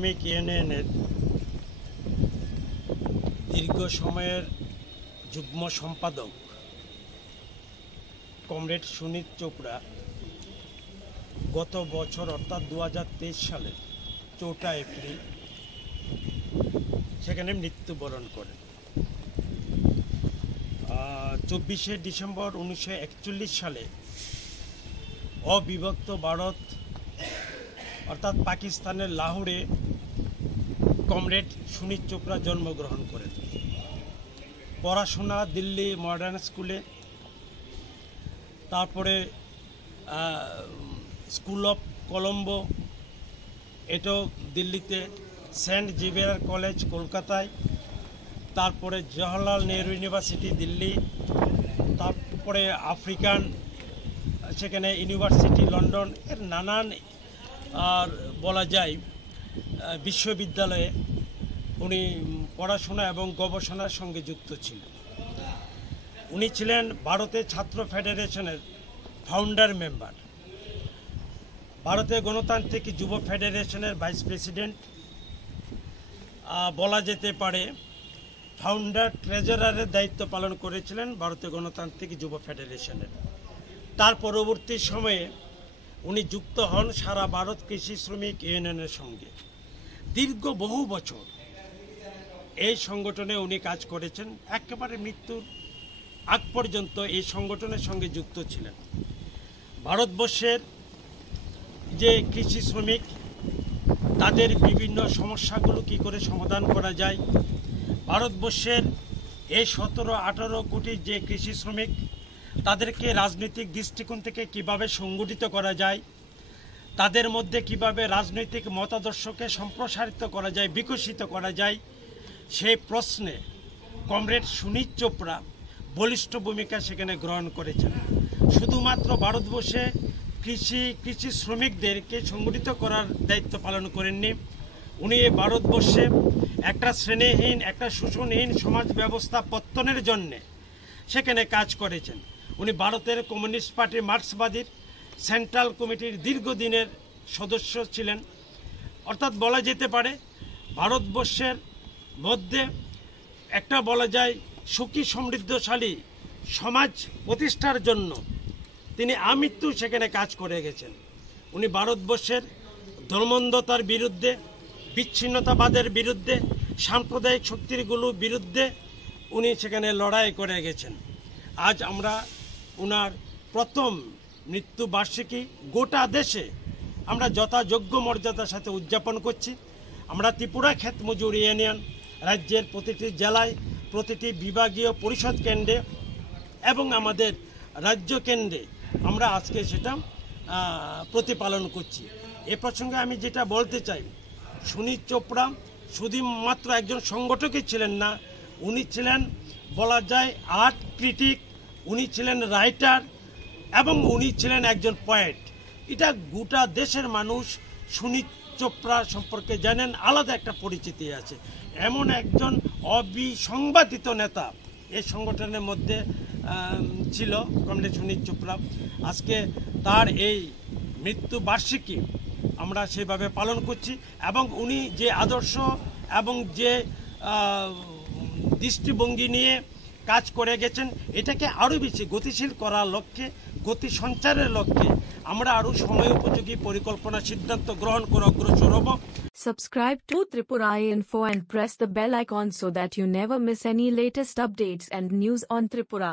শ্রমিক ইউনিয়নের দীর্ঘ সময়ের যুগ্ম সম্পাদক কমরেড সুনীত চোপড়া গত বছর অর্থাৎ 2023 সালের 4 এপ্রিল সেখানে মৃত্যুবরণ করেন। 24 ডিসেম্বর 1941 সালে অবিভক্ত ভারত অর্থাৎ পাকিস্তানের লাহোরে কমরেড সুনীত চোপড়া জন্মগ্রহণ করেন। পড়াশোনা দিল্লি মডার্ন স্কুলে, তারপরে স্কুল অফ কলম্বো এটাও দিল্লিতে, সেন্ট জেভিয়ার কলেজ কলকাতায়, তারপরে জওহরলাল নেহরু ইউনিভার্সিটি দিল্লি, তারপরে আফ্রিকান সেখানে ইউনিভার্সিটি লন্ডন, এর নানান আর বলা যায় বিশ্ববিদ্যালয়ে উনি পড়াশোনা এবং গবেষণার সঙ্গে যুক্ত ছিলেন। উনি ছিলেন ভারতের ছাত্র ফেডারেশনের ফাউন্ডার মেম্বার, ভারতের গণতান্ত্রিক যুব ফেডারেশনের ভাইস প্রেসিডেন্ট, বলা যেতে পারে ফাউন্ডার ট্রেজারারের দায়িত্ব পালন করেছিলেন ভারতের গণতান্ত্রিক যুব ফেডারেশনের। তার পরবর্তী সময়ে উনি যুক্ত হন সারা ভারত কৃষি শ্রমিক ইউনিয়নের সঙ্গে। দীর্ঘ বহু বছর এই সংগঠনে উনি কাজ করেছেন, একেবারে মৃত্যুর আগ পর্যন্ত এই সংগঠনের সঙ্গে যুক্ত ছিলেন। ভারতবর্ষের যে কৃষি শ্রমিক তাদের বিভিন্ন সমস্যাগুলো কী করে সমাধান করা যায়, ভারতবর্ষের এই 17-18 কোটি যে কৃষি শ্রমিক তাদেরকে রাজনৈতিক দৃষ্টিকোণ থেকে কিভাবে সংগঠিত করা যায়, তাদের মধ্যে কিভাবে রাজনৈতিক মতাদর্শকে সম্প্রসারিত করা যায়, বিকশিত করা যায়, সেই প্রশ্নে কমরেড সুনীত চোপড়া বলিষ্ঠ ভূমিকা সেখানে গ্রহণ করেছেন। শুধুমাত্র ভারতবর্ষে কৃষি শ্রমিকদেরকে সংগঠিত করার দায়িত্ব পালন করেননি, উনি ভারতবর্ষে একটা শ্রেণীহীন, একটা শোষণহীন সমাজ ব্যবস্থা পত্তনের জন্যে সেখানে কাজ করেছেন। উনি ভারতের কমিউনিস্ট পার্টি মার্ক্সবাদীর সেন্ট্রাল কমিটির দীর্ঘদিনের সদস্য ছিলেন। অর্থাৎ বলা যেতে পারে ভারতবর্ষের মধ্যে একটা বলা যায় সুখী সমৃদ্ধশালী সমাজ প্রতিষ্ঠার জন্য তিনি আমৃত্যু সেখানে কাজ করে গেছেন। উনি ভারতবর্ষের ধর্মান্ধতার বিরুদ্ধে, বিচ্ছিন্নতাবাদের বিরুদ্ধে, সাম্প্রদায়িক শক্তিগুলোর বিরুদ্ধে উনি সেখানে লড়াই করে গেছেন। আজ আমরা ওনার প্রথম মৃত্যুবার্ষিকী গোটা দেশে আমরা যথাযোগ্য মর্যাদার সাথে উদযাপন করছি। আমরা ত্রিপুরা ক্ষেত মজুর ইউনিয়ন রাজ্যের প্রতিটি জেলায়, প্রতিটি বিভাগীয় পরিষদ কেন্দ্রে এবং আমাদের রাজ্য কেন্দ্রে আমরা আজকে সেটা প্রতিপালন করছি। এ প্রসঙ্গে আমি যেটা বলতে চাই, সুনীত চোপড়া শুধুমাত্র একজন সংগঠকই ছিলেন না, উনি ছিলেন বলা যায় আর্ট ক্রিটিক, উনি ছিলেন রাইটার এবং উনি ছিলেন একজন পোয়েট। এটা গোটা দেশের মানুষ সুনীত চোপড়া সম্পর্কে জানেন, আলাদা একটা পরিচিতি আছে। এমন একজন অবিসংবাদিত নেতা এই সংগঠনের মধ্যে ছিল কমরেড সুনীত চোপড়া। আজকে তার এই মৃত্যুবার্ষিকী আমরা সেভাবে পালন করছি এবং উনি যে আদর্শ এবং যে দৃষ্টিভঙ্গি নিয়ে কাজ করে গেছেন এটাকে আরও বেশি গতিশীল করার লক্ষ্যে, গতি সঞ্চারের লক্ষ্যে আমরা আরও সময় উপযোগী পরিকল্পনা সিদ্ধান্ত গ্রহণ করে অগ্রসর হব। Subscribe to Tripura Info and press the bell icon so that you never miss any latest updates and news on Tripura.